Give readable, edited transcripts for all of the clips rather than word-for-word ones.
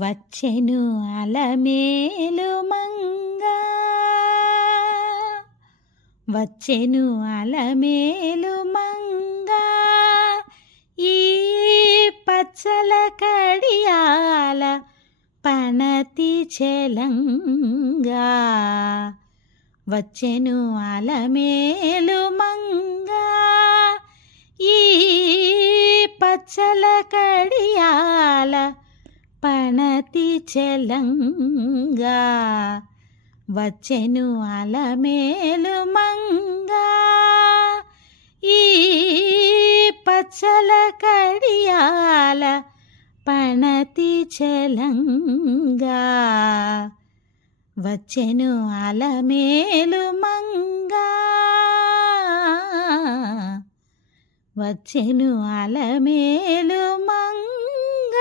వచ్చెను అలమేలు మంగ, వచ్చెను అలమేలు మంగ, ఈ పచ్చల కడియాల పనతి చెలంగా. వచ్చెను అలమేలు మంగ, ఈ పచ్చల కడియాల పనతి చెలంగా. వచ్చెను అలమేలు మంగ, ఈ పచ్చల కడియాల పనతి చెలంగా. వచ్చెను అలమేలు మంగ, వచ్చెను అలమేలు మంగ.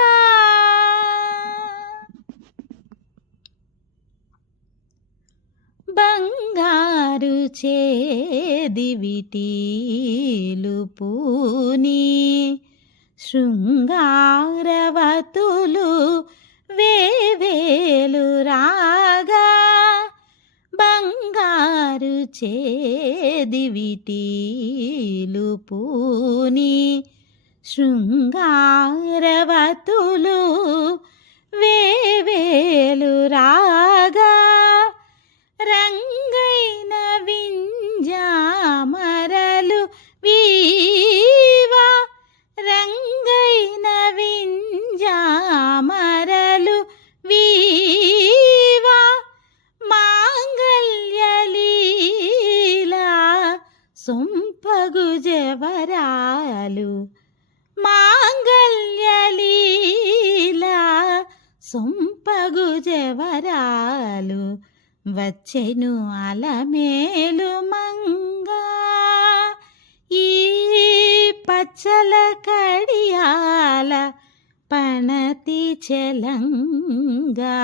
బంగారు చేదివిటీలు పూని శృంగారవతులు వేవేలు రాగా. బంగారు చేదివిటీలు పూని శృంగారవతులు వేవేలు రాగా. రంగైన వింజామరలు వీవా, రంగైన వింజామరలు వీవా. మాంగళ్యలీలా సొంపగు జవరాలు, మాంగళ్యలీలా సొంపగు జవరాలు. వచ్చెను అలమేలు మంగ, ఈ పచ్చల కడియాల పనతి చెలంగా.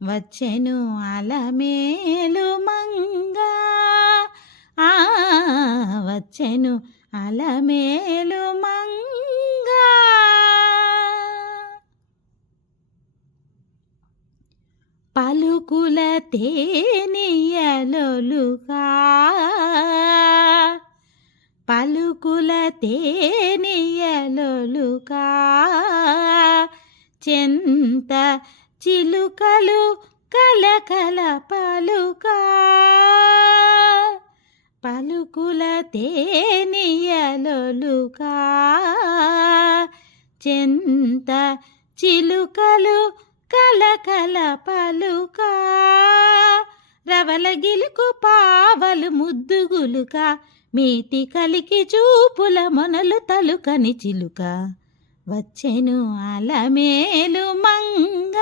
వచ్చెను అలమేలు మంగ, వచ్చెను అలమేలు మంగ. పలుకుల తేనియలొలుగా, పలుకుల తేనియలొలుగా. చెంత చిలుకలు కలకల పలుకా, పలుకుల తేనియలొలుగా. చెంత చిలుకలు కలకల పలుకా. రవల గిలుకు పావలు ముద్దుగులుక, మీటి కలికి చూపుల మొనలు తలుకని చిలుక. వచ్చెను అలమేలు మంగ,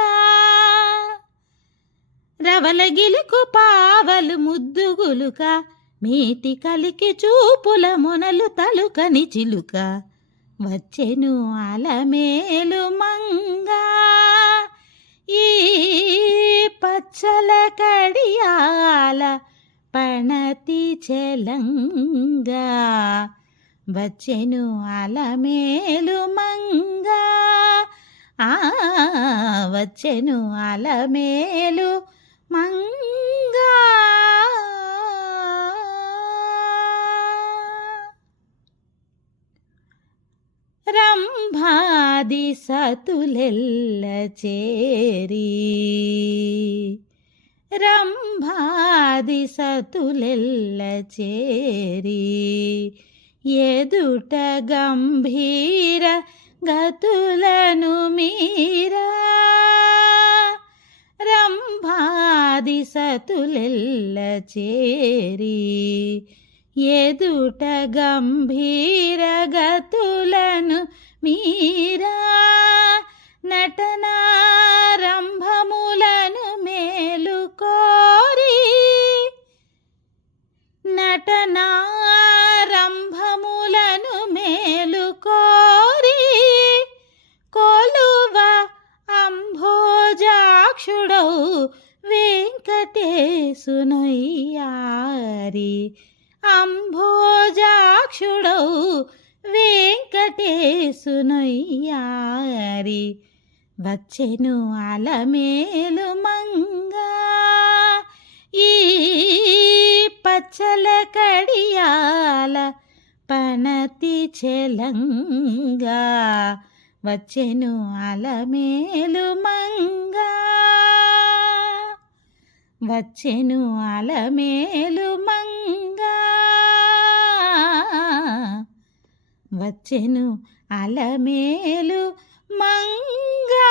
రవల గిలుకు పావలు ముద్దుగులుక, మీటి కలికి చూపుల మొనలు తలుకని చిలుక. వచ్చెను అలమేలు మంగ, ఈ పచ్చల కడియాల పనతి చెలంగా. వచ్చెను అలమేలు మంగ, వచ్చెను అలమేలు మంగ. రంభాది సతులెల్ల చేరి, రంభాది సతులెల్ల చేరి. ఎదుట గంభీర గతులను మీరా, రంభాది సతులెల్ల చేరి. ఎదుట గంభీర గతులను మీరా. నటనారంభములను మేలుకోరి, నటనారంభములను మేలుకోరి. కొలువ అంభోజాక్షుడౌ వెంకటేశునయ్యారి, అంభోజాక్షుడౌ వెంకటేశునయ్యారి. వచ్చెను అలమేలు మంగా ఈ పచ్చల కడియాల పనతి చెలంగా వచ్చెను అలమేలు మంగా వచ్చెను అలమేలు మంగా వచ్చెను అలమేలు మంగా.